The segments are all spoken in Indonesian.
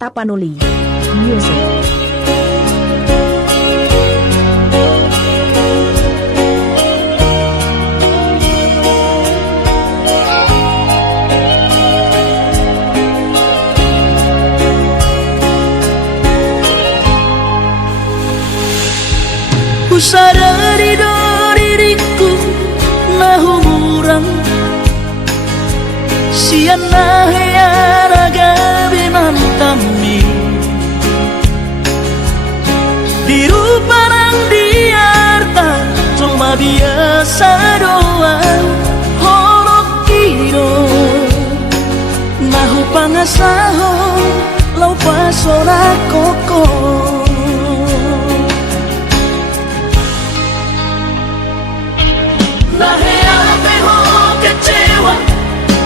Tapanuli Music. Sadari do diriku nahu murang siana heyaraga binantami diruparang diarta cuma biasa doang horok kiro nahu pangasaho lau pasora koko.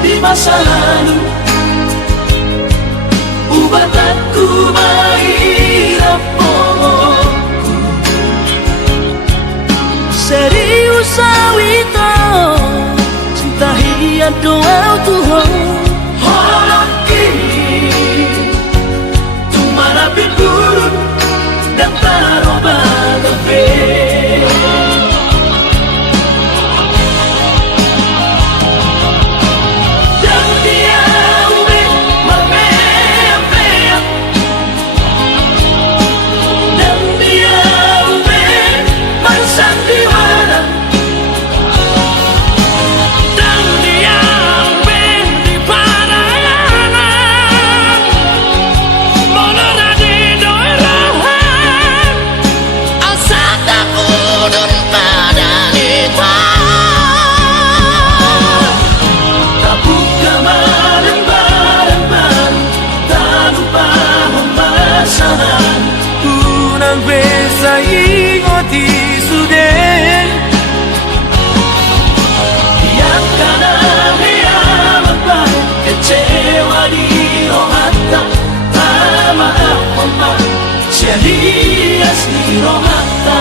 Di masa lalu ubat aku mahirap momokku serius sawito cinta hiya doa Tuhan holok kini tumara pingurun dan taroba kafe. Sa ingoti sudah yang kana apa kecewa di rohata tama apa jadi asli rohata.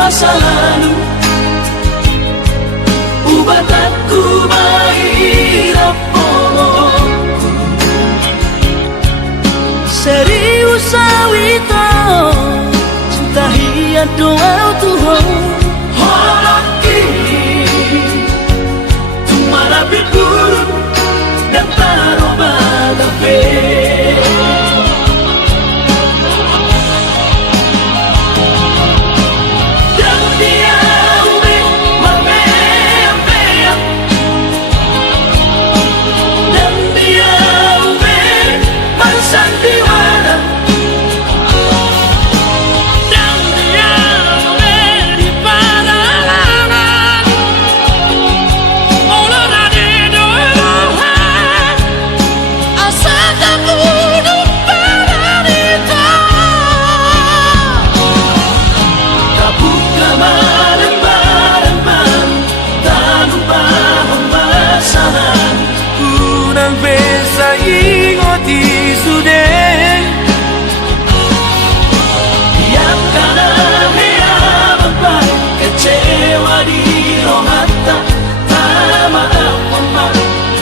Masa lalu ubat aku mahirap momokku serius sawito cinta hiya doa Tuhan holok kini tumara pingurun dan taroba kafe. Sa ingoti sudah yang kana apa kecewa di rohata tama apa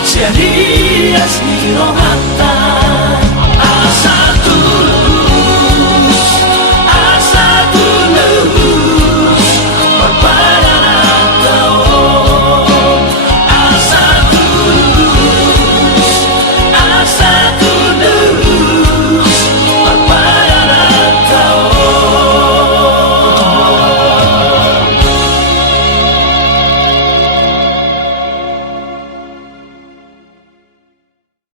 jadi asli rohata.